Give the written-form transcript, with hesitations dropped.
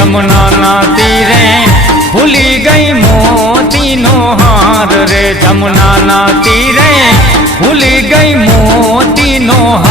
जमुना ना तीरे भूली गई मोती नो हार रे जमुना ना तीरे भूली गई मोती नो हार।